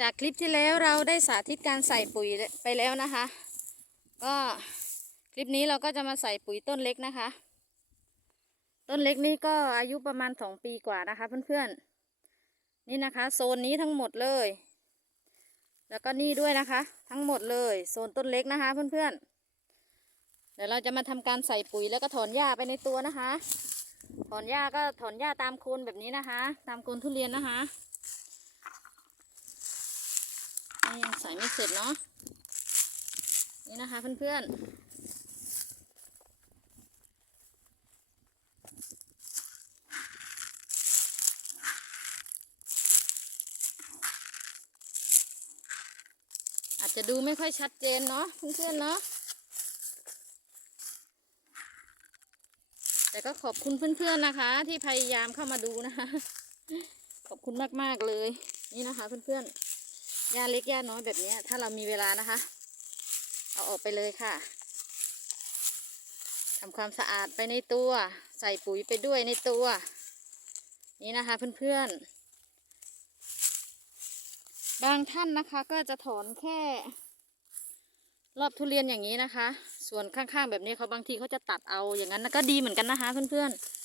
จากคลิปที่แล้วเราได้สาธิตการใส่ปุ๋ยไปแล้วนะคะ ก็คลิปนี้เราก็จะมาใส่ปุ๋ยต้นเล็กนะคะ ต้นเล็กนี่ก็อายุประมาณสองปีกว่านะคะ เพื่อนๆนี่นะคะ โซนนี้ทั้งหมดเลย แล้วก็นี่ด้วยนะคะ ทั้งหมดเลย โซนต้นเล็กนะคะ เพื่อนๆเดี๋ยวเราจะมาทำการใส่ปุ๋ยแล้วก็ถอนหญ้าไปในตัวนะคะ ถอนหญ้าก็ถอนหญ้าตามโคนแบบนี้นะคะ ตามโคนทุเรียนนะคะ นี่ ยังใส่ไม่เสร็จเนาะนี่นะคะเพื่อนๆ อาจจะดูไม่ค่อยชัดเจนเนาะเพื่อนๆเนาะแต่ก็ขอบคุณเพื่อนๆนะคะ ที่พยายามเข้ามาดูนะคะ ขอบคุณมากๆเลย นี่นะคะเพื่อนๆ หญ้าเล็กหญ้าน้อยแบบนี้ถ้าเรามีเวลานะคะ เอาออกไปเลยค่ะทำความสะอาดไปในตัว ใส่ปุ๋ยไปด้วยในตัว นี่นะคะเพื่อนๆ บางท่านนะคะก็จะถอนแค่ รอบทุเรียนอย่างนี้นะคะ ส่วนข้างๆ แบบนี้เขาบางทีเขาจะตัดเอาอย่างนั้นก็ดีเหมือนกันนะคะเพื่อนๆ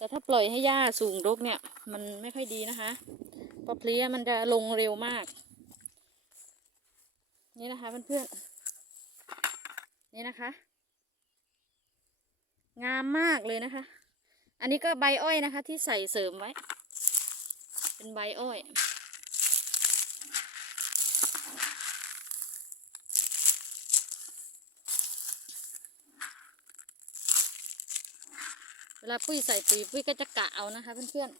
แต่ถ้าปล่อยให้หญ้าสูงรกเนี่ย มันไม่ค่อยดีนะคะเพราะเพลี้ยมันจะลงเร็วมาก นี่นะคะเพื่อนๆนี่นะคะ งามมากเลยนะคะ อันนี้ก็ใบอ้อยนะคะ ที่ใส่เสริมไว้ เป็นใบอ้อย เวลาปุ้ยใส่ปุ๋ยปุ้ยก็จะกะเอานะคะเพื่อน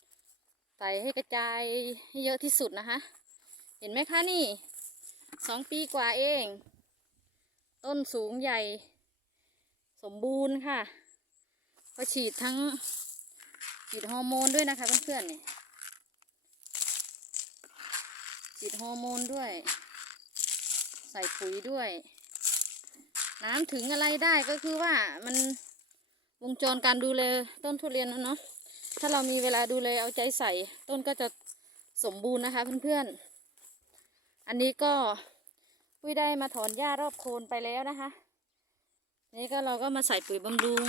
ๆ ใส่ให้กระจายให้เยอะที่สุดนะคะ เห็นไหมคะนี่สองปีกว่าเอง ต้นสูงใหญ่ สมบูรณ์ค่ะก็ฉีดทั้งฉีดฮอร์โมนด้วยนะคะเพื่อนๆเนี่ยฉีดฮอร์โมนด้วย ใส่ปุ๋ยด้วย น้ำถึงอะไรได้ก็คือว่ามัน วงจรการดูแลต้นทุเรียนนะเนาะถ้าเรามีเวลาดูแลเอาใจใส่ ต้นก็จะสมบูรณ์นะคะเพื่อนๆ อันนี้ก็ปุ้ยได้มาถอนหญ้ารอบโคนไปแล้วนะคะ นี่ก็เราก็มาใส่ปุ๋ยบำรุง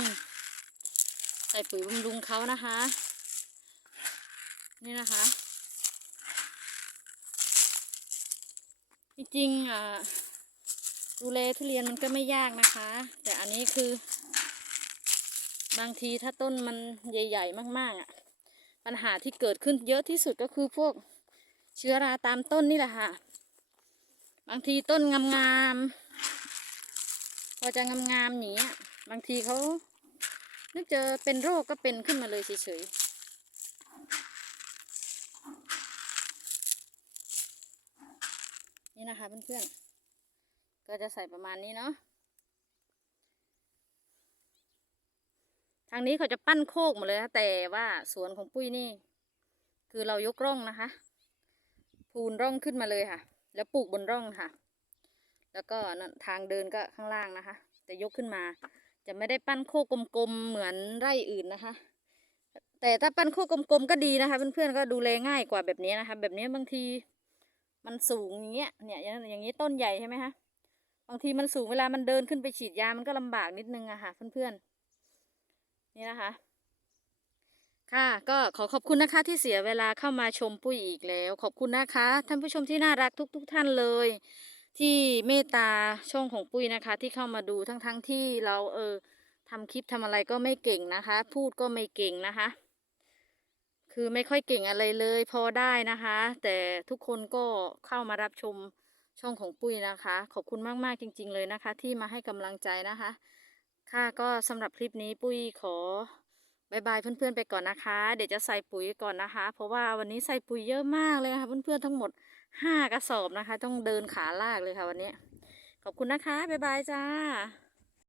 ใส่ปุ๋ยบำรุงเขานะคะ นี่นะคะ จริงๆอะดูแลทุเรียนมันก็ไม่ยากนะคะ แต่อันนี้คือ บางทีถ้าต้นมันใหญ่ ๆ มากๆอะ ปัญหาที่เกิดขึ้นเยอะที่สุดก็คือพวกเชื้อราตามต้นนี่แหละค่ะ บางทีต้นงามๆพอจะงามๆอย่างเงี้ยบางทีเขานึกเจอเป็นโรคก็เป็นขึ้นมาเลยเฉยๆนี่นะคะเพื่อนๆ ก็จะใส่ประมาณนี้เนาะางนี้เขาจะปั้นโคกหมดเลยนะแต่ว่าสวนของปุ้ยนี่ คือเรายกร่องนะคะ พูนร่องขึ้นมาเลยค่ะ แล้วปลูกบนร่องค่ะ แล้วก็ทางเดินก็ข้างล่างนะคะ จะยกขึ้นมา จะไม่ได้ปั้นโคกกลมๆเหมือนไร่อื่นนะคะ แต่ถ้าปั้นโคกกลมๆก็ดีนะคะเพื่อนๆก็ดูแลง่ายกว่าแบบนี้นะคะ แบบนี้บางทีมันสูงอย่างเงี้ยเนี่ยอย่างอย่างนี้ต้นใหญ่ใช่ไหมคะบางทีมันสูงเวลามันเดินขึ้นไปฉีดยามันก็ลำบากนิดนึงอะค่ะเพื่อนๆ นี่นะคะ ค่ะก็ขอขอบคุณนะคะที่เสียเวลาเข้ามาชมปุ้ยอีกแล้ว ขอบคุณนะคะ ท่านผู้ชมที่น่ารักทุก ๆทท่านเลย ที่เมตตาช่องของปุ้ยนะคะ ที่เข้ามาดูทั้งๆทที่เราเออทำคลิปทำอะไรก็ไม่เก่งนะคะ พูดก็ไม่เก่งนะคะ คือไม่ค่อยเก่งอะไรเลย พอได้นะคะ แต่ทุกคนก็เข้ามารับชมช่องของปุ้ยนะคะ ขอบคุณมากๆจริง ๆ เลยนะคะ ที่มาให้กำลังใจนะคะ ค่ะก็สำหรับคลิปนี้ปุ้ยขอบายบายเพื่อนๆไปก่อนนะคะ เดี๋ยวจะใส่ปุ๋ยก่อนนะคะ เพราะว่าวันนี้ใส่ปุ๋ยเยอะมากเลยนะคะเพื่อนๆทั้งหมดห้ากระสอบนะคะ ต้องเดินขาลากเลยค่ะวันนี้ ขอบคุณนะคะบายบายจ้า